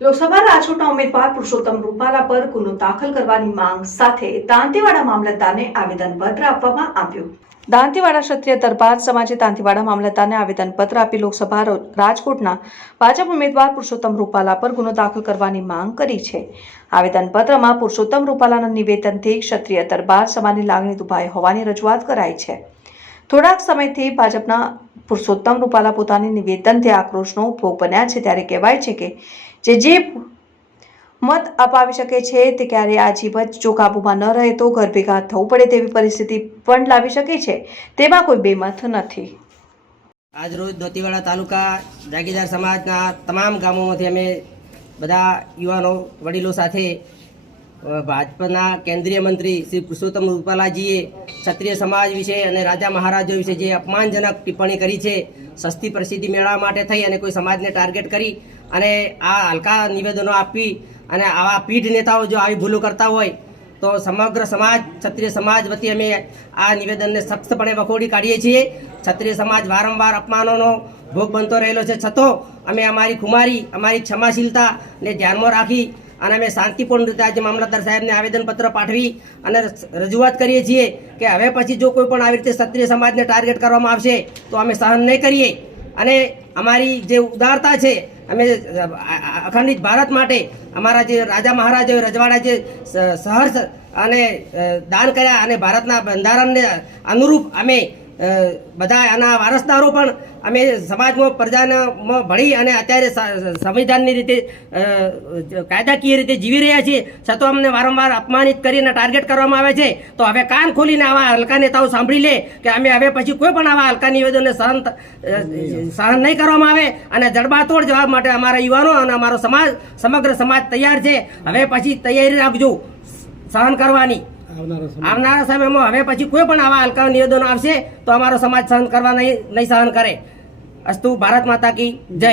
લોકસભા રાજકોટના ઉમેદવાર પુરુષોત્તમ રૂપાલા પર ગુનો દાખલ કરવાની માંગ સાથે દાંતીવાડા મામલતદારને આવેદનપત્ર આપવામાં આવ્યું. દાંતીવાડા ક્ષત્રિય દરબાર સમાજે દાંતીવાડા મામલતદારને આવેદનપત્ર આપી લોકસભા રાજકોટના ભાજપ ઉમેદવાર પુરુષોત્તમ રૂપાલા પર ગુનો દાખલ કરવાની માંગ કરી છે. આવેદનપત્રમાં પુરુષોત્તમ રૂપાલાના નિવેદનથી ક્ષત્રિય દરબાર સમાજની લાગણી દુભાઈ હોવાની રજૂઆત કરાઈ છે. થોડાક સમયથી ભાજપના પુરુષોત્તમ રૂપાલા પોતાની નિવેદનથી આક્રોશનો ભોગ બન્યા છે. ત્યારે કહેવાય છે કે જે જે મત અપાવી શકે છે તે ક્યારે આ જીવત જો કાબૂમાં ન રહે તો ઘર થવું પડે તેવી પરિસ્થિતિ પણ લાવી શકે છે. તેમાં કોઈ બેમત નથી. આજ રોજ દોતીવાડા તાલુકા જાગીરદાર સમાજના તમામ ગામોમાંથી અમે બધા યુવાનો, વડીલો સાથે ભાજપના કેન્દ્રીય મંત્રી શ્રી પુરુષોત્તમ રૂપાલાજીએ ક્ષત્રિય સમાજ વિશે અને રાજા મહારાજો વિશે જે અપમાનજનક ટિપ્પણી કરી છે, સસ્તી પ્રસિદ્ધિ મેળવવા માટે થઈ અને કોઈ સમાજને ટાર્ગેટ કરી અને આ હલકા નિવેદનો આપી અને આવા પીઢ નેતાઓ જો આવી ભૂલો કરતા હોય, તો સમગ્ર સમાજ, ક્ષત્રિય સમાજ વતી અમે આ નિવેદનને સખ્તપણે વખોડી કાઢીએ છીએ. ક્ષત્રિય સમાજ વારંવાર અપમાનોનો ભોગ બનતો રહેલો છે. છતાં અમે અમારી ખુમારી, અમારી ક્ષમાશીલતાને ધ્યાનમાં રાખી અને અમે શાંતિપૂર્ણ રીતે આજે મામલતદાર સાહેબને આવેદનપત્ર પાઠવી અને રજૂઆત કરીએ છીએ કે હવે પછી જો કોઈ પણ આવી રીતે ક્ષત્રિય સમાજને ટાર્ગેટ કરવામાં આવશે, તો અમે સહન નહીં કરીએ. અને અમારી જે ઉદારતા છે, અમે અખંડિત ભારત માટે અમારા જે રાજા મહારાજાએ રજવાડા જે સહર્ષ અને દાન કર્યા અને ભારતના બંધારણને અનુરૂપ અમે બધા આના વારસદારો પણ અમે સમાજમાં પ્રજામાં ભળી અને અત્યારે સંવિધાનની રીતે કાયદાકીય રીતે જીવી રહ્યા છીએ. છતાં અમને વારંવાર અપમાનિત કરીને ટાર્ગેટ કરવામાં આવે છે. તો હવે કાન ખોલીને આવા હલકા નેતાઓ સાંભળી લે કે અમે હવે પછી કોઈ પણ આવા હલકા નિવેદનને સહન સહન નહીં કરવામાં આવે અને જડબાતોડ જવાબ માટે અમારા યુવાનો અને અમારો સમાજ, સમગ્ર સમાજ તૈયાર છે. હવે પછી તૈયારી રાખજો. સહન કરવાની. આવનારા સમયમાં. હવે પછી કોઈ પણ આવા હલકા નિવેદનો આવશે તો અમારો સમાજ સહન કરવા નહીં નહીં સહન કરે. અસ્તુ ભારત માતા કી જય.